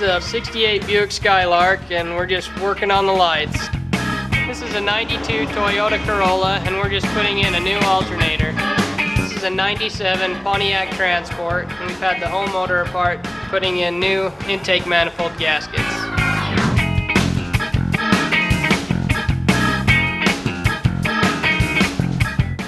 is a 68 Buick Skylark, and we're just working on the lights. This is a 92 Toyota Corolla, and we're just putting in a new alternator. This is a 97 Pontiac Transport, and we've had the whole motor apart, putting in new intake manifold gaskets.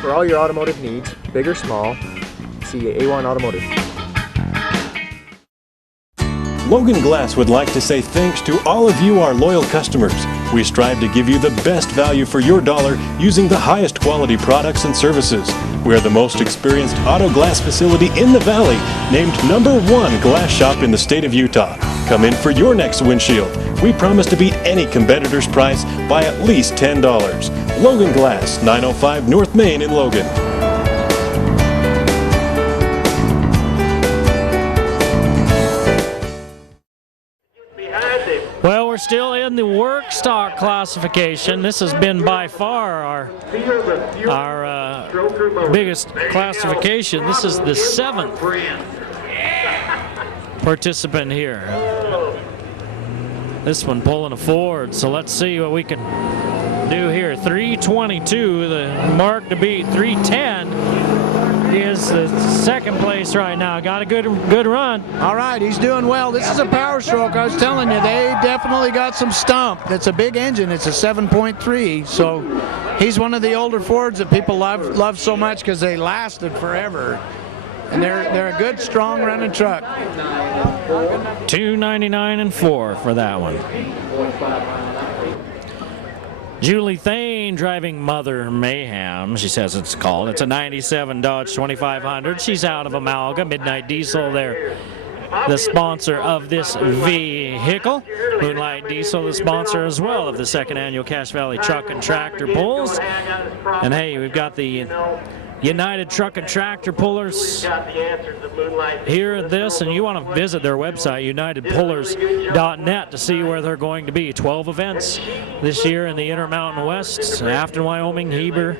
For all your automotive needs, big or small, see A1 Automotive. Logan Glass would like to say thanks to all of you, our loyal customers. We strive to give you the best value for your dollar using the highest quality products and services. We are the most experienced auto glass facility in the valley, named #1 glass shop in the state of Utah. Come in for your next windshield. We promise to beat any competitor's price by at least $10. Logan Glass, 905 North Main in Logan. Well, we're still in the work stock classification. This has been by far our biggest classification. This is the 7th participant here. This one pulling a Ford, so let's see what we can do here. 322, the mark to beat. 310 is the second place right now. Got a good run. All right, he's doing well. This is a power stroke. I was telling you, they definitely got some stump. It's a big engine. It's a 7.3, so he's one of the older Fords that people love so much because they lasted forever. And they're a good, strong running truck. $299 and $4 for that one. Julie Thane driving Mother Mayhem, she says it's called. It's a 97 Dodge 2500. She's out of Amalga. Midnight Diesel there, the sponsor of this vehicle. Moonlight Diesel, the sponsor as well of the second annual Cache Valley Truck and Tractor Pulls. And hey, we've got the United Truck and Tractor Pullers here at this, and you want to visit their website, unitedpullers.net, to see where they're going to be. 12 events this year in the Intermountain West, Afton, Wyoming, Heber,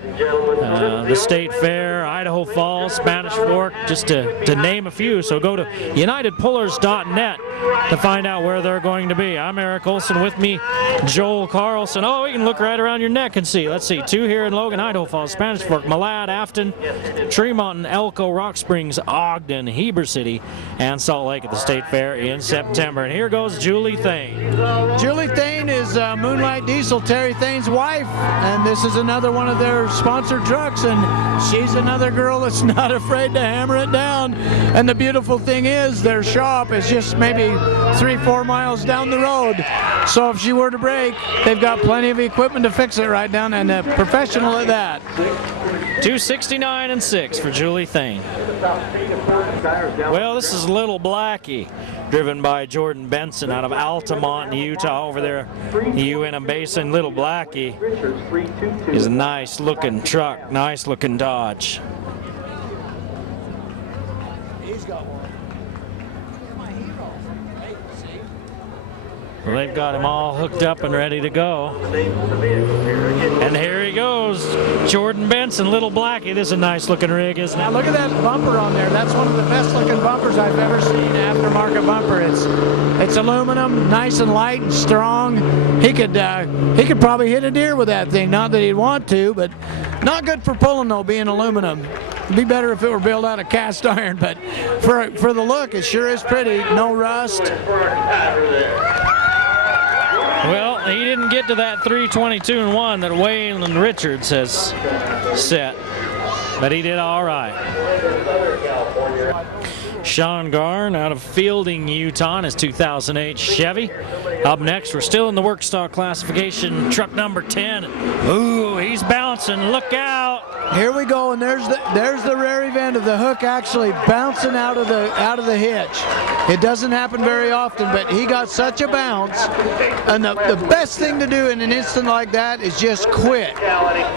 the State Fair, Idaho Falls, Spanish Fork, just to name a few. So go to unitedpullers.net to find out where they're going to be. I'm Eric Olson, with me Joel Carlson. Oh, you can look right around your neck and see. Let's see, 2 here in Logan, Idaho Falls, Spanish Fork, Malad, Afton, Tremont and Elko, Rock Springs, Ogden, Heber City, and Salt Lake at the State Fair in September. And here goes Julie Thane. Julie Thane is Moonlight Diesel, Terry Thane's wife, and this is another one of their sponsored trucks, and she's another girl that's not afraid to hammer it down. And the beautiful thing is their shop is just maybe 3-4 miles down the road, so if she were to break, they've got plenty of equipment to fix it right down, and a professional at that. $269 and $6 for Julie Thane. Well, this is Little Blackie, driven by Jordan Benson out of Altamont, Utah, over there in the Uinta Basin. Little Blackie is a nice looking truck, nice looking Dodge. He's got one. Well, they've got him all hooked up and ready to go. And here he goes, Jordan Benson, Little Blackie. This is a nice looking rig, isn't it? Now look at that bumper on there. That's one of the best looking bumpers I've ever seen, aftermarket bumper. It's aluminum, nice and light and strong. He could probably hit a deer with that thing. Not that he'd want to, but not good for pulling though, being aluminum. It'd be better if it were built out of cast iron, but for the look, it sure is pretty. No rust. Well, he didn't get to that 322 and 1 that Waylon Richards has set, but he did all right. Sean Garn out of Fielding, Utah, in his 2008 Chevy. Up next, we're still in the work stock classification, truck number 10. Ooh, he's bouncing, look out. Here we go, and there's the rare event of the hook actually bouncing out of the hitch. It doesn't happen very often, but he got such a bounce. And the best thing to do in an instant like that is just quit.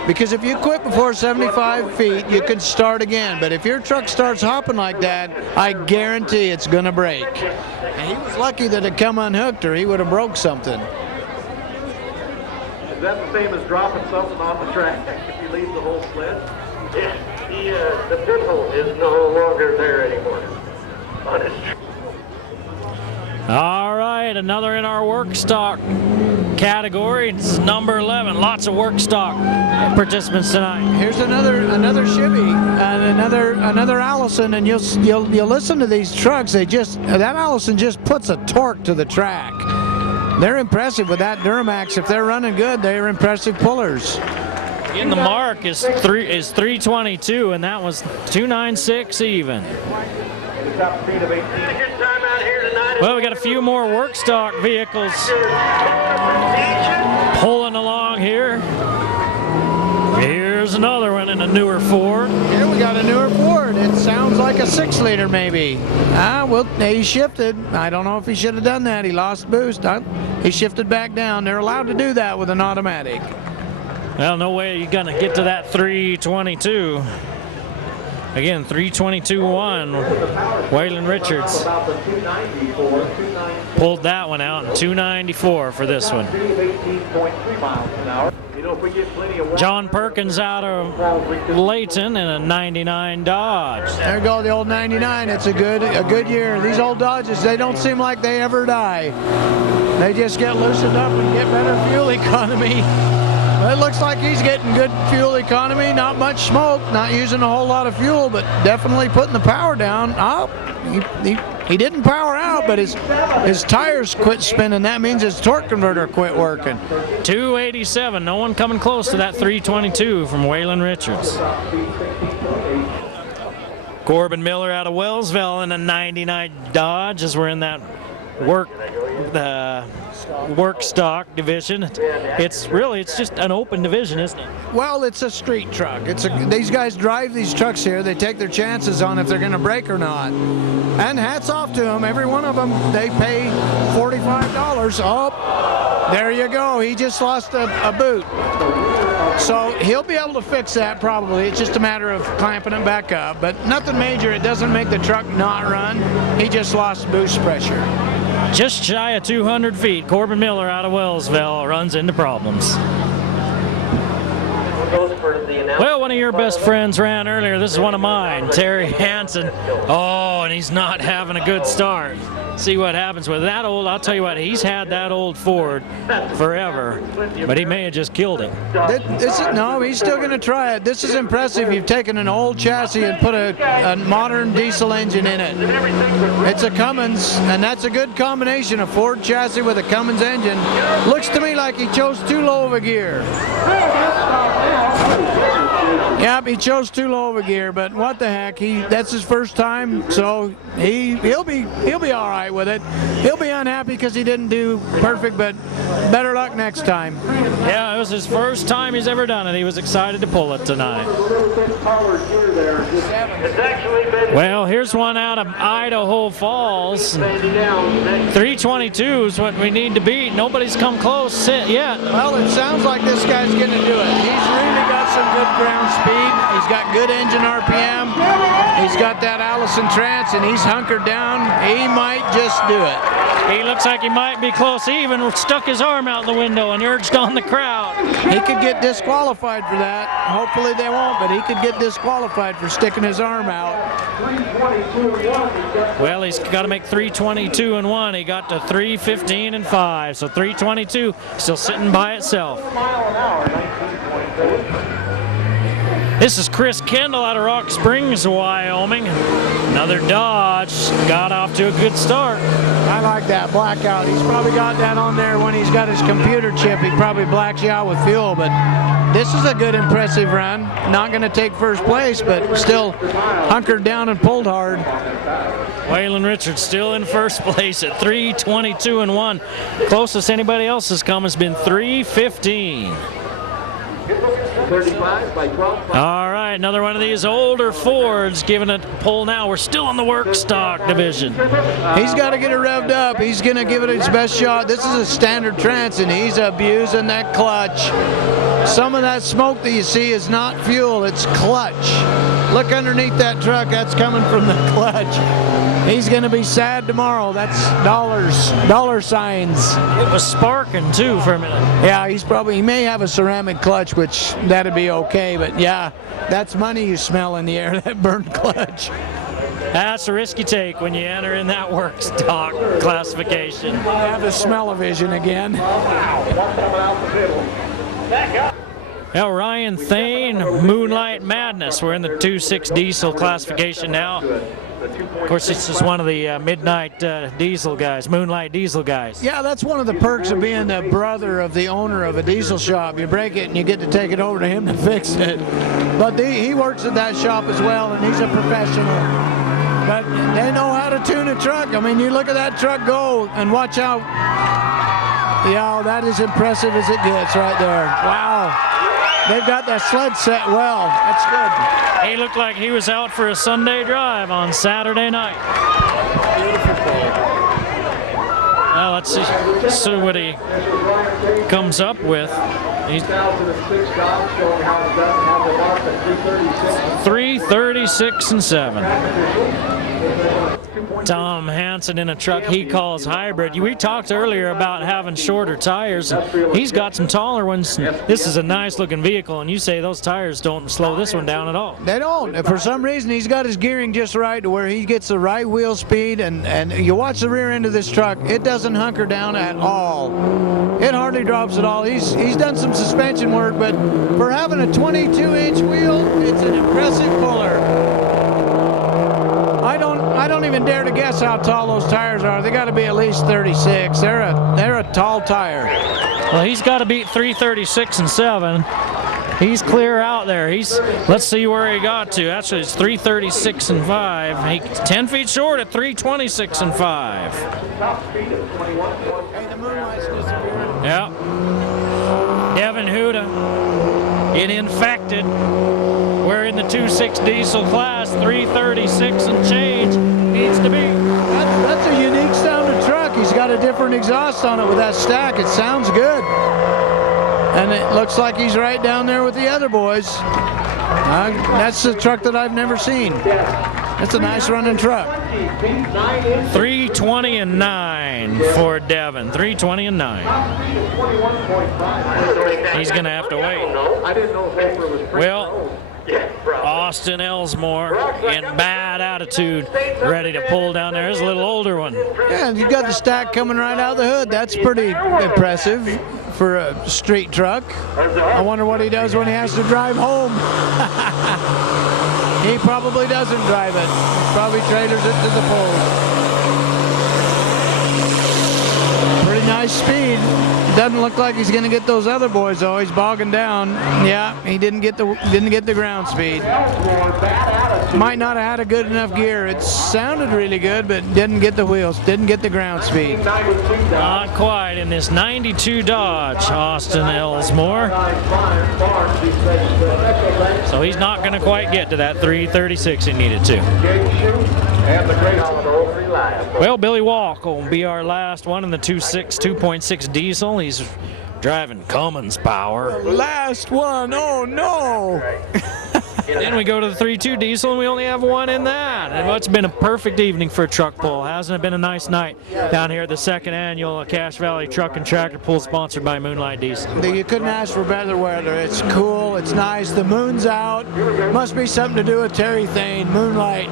Because if you quit before 75 feet, you can start again. But if your truck starts hopping like that, I guarantee it's gonna break. And he was lucky that it come unhooked, or he would have broke something. Is that the same as dropping something off the track if you leave the whole sled? Yeah, the pit hole is no longer there anymore on his truck. All right. right, another in our work stock category. It's number 11. Lots of work stock participants tonight. Here's another Chevy and another Allison, and you'll listen to these trucks. That Allison just puts a torque to the track. They're impressive with that Duramax. If they're running good, they're impressive pullers. In the mark is 322, and that was 296 even. Well, we got a few more work stock vehicles pulling along here. Here's another one in a newer Ford. Here we got a newer Ford. It sounds like a 6-liter maybe. Well, he shifted. I don't know if he should have done that. He lost boost. He shifted back down. They're allowed to do that with an automatic. Well, no way you're going to get to that 322. Again, 322.1. Waylon Richards pulled that one out, and 294 for this one. John Perkins out of Layton in a 99 Dodge. There you go, the old 99. It's a good year. These old Dodges, they don't seem like they ever die. They just get loosened up and get better fuel economy. Well, it looks like he's getting good fuel economy, not much smoke, not using a whole lot of fuel, but definitely putting the power down. Oh, he didn't power out, but his tires quit spinning. That means his torque converter quit working. 287, no one coming close to that 322 from Waylon Richards. Corbin Miller out of Wellsville in a 99 Dodge as we're in that work stock division. It's just an open division, isn't it? Well, it's a street truck. These guys drive these trucks here. They take their chances on if they're going to break or not. And hats off to them. Every one of them, they pay $45. Oh, there you go. He just lost a boot. So he'll be able to fix that probably. It's just a matter of clamping it back up. But nothing major. It doesn't make the truck not run. He just lost boost pressure. Just shy of 200 feet, Corbin Miller out of Wellsville runs into problems. Well, one of your best friends ran earlier. This is one of mine, Terry Hansen. Oh, and he's not having a good start. See what happens with that old. I'll tell you what, he's had that old Ford forever, but he may have just killed it. No, he's still going to try it. This is impressive. You've taken an old chassis and put a modern diesel engine in it. It's a Cummins, and that's a good combination, a Ford chassis with a Cummins engine. Looks to me like he chose too low of a gear. Yep, he chose too low of a gear, but what the heck? That's his first time, so he'll be all right with it. He'll be unhappy because he didn't do perfect, but better luck next time. Yeah, it was his first time he's ever done it. He was excited to pull it tonight. Well, here's one out of Idaho Falls. 322 is what we need to beat. Nobody's come close yet. Well, it sounds like this guy's going to do it. He's really got some good ground speed. He's got good engine RPM. He's got that Allison Trance, and he's hunkered down. He might just do it. He looks like he might be close. He even stuck his arm out the window and urged on the crowd. He could get disqualified for that. Hopefully they won't, but he could get disqualified for sticking his arm out. Well, he's got to make 322.1. He got to 315.5, so 322 still sitting by itself. This is Chris Kendall out of Rock Springs, Wyoming. Another Dodge. Got off to a good start. I like that blackout. He's probably got that on there when he's got his computer chip. He probably blacks you out with fuel, but this is a good, impressive run. Not going to take first place, but still hunkered down and pulled hard. Waylon Richards still in first place at 322.1. Closest anybody else has come has been 315. 35 by 12. All right, another one of these older Fords giving it a pull now. We're still in the work stock division. He's got to get it revved up. He's going to give it his best shot. This is a standard trance, and he's abusing that clutch. Some of that smoke that you see is not fuel, it's clutch. Look underneath that truck, that's coming from the clutch. He's going to be sad tomorrow. That's dollar signs. It was sparking too for a minute. Yeah, he may have a ceramic clutch, which that'd be okay, but yeah, that's money you smell in the air, that burned clutch. That's a risk you take when you enter in that work stock classification. I have the smell-o-vision again. Now Ryan Thane, Moonlight Madness. We're in the 2.6 diesel classification now. Of course, this is one of the midnight diesel guys, Moonlight diesel guys. Yeah, that's one of the perks of being the brother of the owner of a diesel shop. You break it and you get to take it over to him to fix it. But he works at that shop as well, and he's a professional. But they know how to tune a truck. I mean, you look at that truck go and watch out. Yeah, that is impressive as it gets right there. Wow. They've got that sled set well. That's good. He looked like he was out for a Sunday drive on Saturday night. Well, let's see what he comes up with. He's 3:36 and 7. Tom Hansen in a truck he calls hybrid. We talked earlier about having shorter tires. He's got some taller ones. This is a nice looking vehicle, and you say those tires don't slow this one down at all. They don't. For some reason, he's got his gearing just right to where he gets the right wheel speed, and you watch the rear end of this truck, it doesn't hunker down at all. It hardly drops at all. He's done some suspension work, but for having a 22-inch wheel, it's an impressive puller. I don't even dare to guess how tall those tires are. They got to be at least 36. They're a tall tire. Well, he's got to beat 3:36 and 7. He's clear out there. Let's see where he got to. Actually, it's 3:36 and 5. He 10 feet short at 3:26 and 5. Yeah. Devin Huda, it infected. We're in the 2.6 diesel class, 3:36 and change. Needs to be. That's a unique sounding truck. He's got a different exhaust on it with that stack. It sounds good. And it looks like he's right down there with the other boys. That's a truck that I've never seen. That's a nice running truck. 3:20 and 9 for Devin. 3:20 and 9. He's going to have to wait. Well, Austin Elsmore in bad attitude, ready to pull down there. There's a little older one. Yeah, you got the stack coming right out of the hood. That's pretty impressive for a street truck. I wonder what he does when he has to drive home. He probably doesn't drive it. Probably trailers it to the pole. Pretty nice speed. Doesn't look like he's going to get those other boys though. He's bogging down. Yeah, he didn't get the ground speed. Might not have had a good enough gear. It sounded really good, but didn't get the wheels. Didn't get the ground speed. Not quite in this 92 Dodge, Austin Elsmore. So he's not going to quite get to that 3:36 he needed to. Well, Billy Walk will be our last one in the 2.6 diesel. He's driving Cummins power. Last one. Oh no. Then we go to the 3.2 diesel, and we only have one in that. And it's been a perfect evening for a truck pull. Hasn't it been a nice night down here at the second annual Cache Valley Truck and Tractor Pull sponsored by Moonlight Diesel? You couldn't ask for better weather. It's cool. It's nice. The moon's out. Must be something to do with Terry Thane, Moonlight.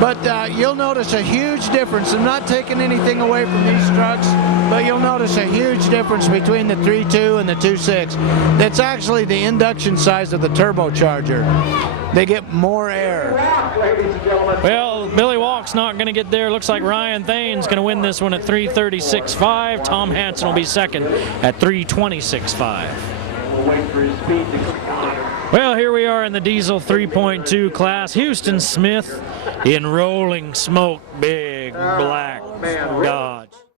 But you'll notice a huge difference. I'm not taking anything away from these trucks, but you'll notice a huge difference between the 3.2 and the 2.6. That's actually the induction size of the turbocharger. They get more air. Well, Billy Walk's not going to get there. Looks like Ryan Thane's going to win this one at 3:36.5. Tom Hansen will be second at 3:26.5. Well, here we are in the diesel 3.2 class. Houston Smith in rolling smoke, big black Dodge.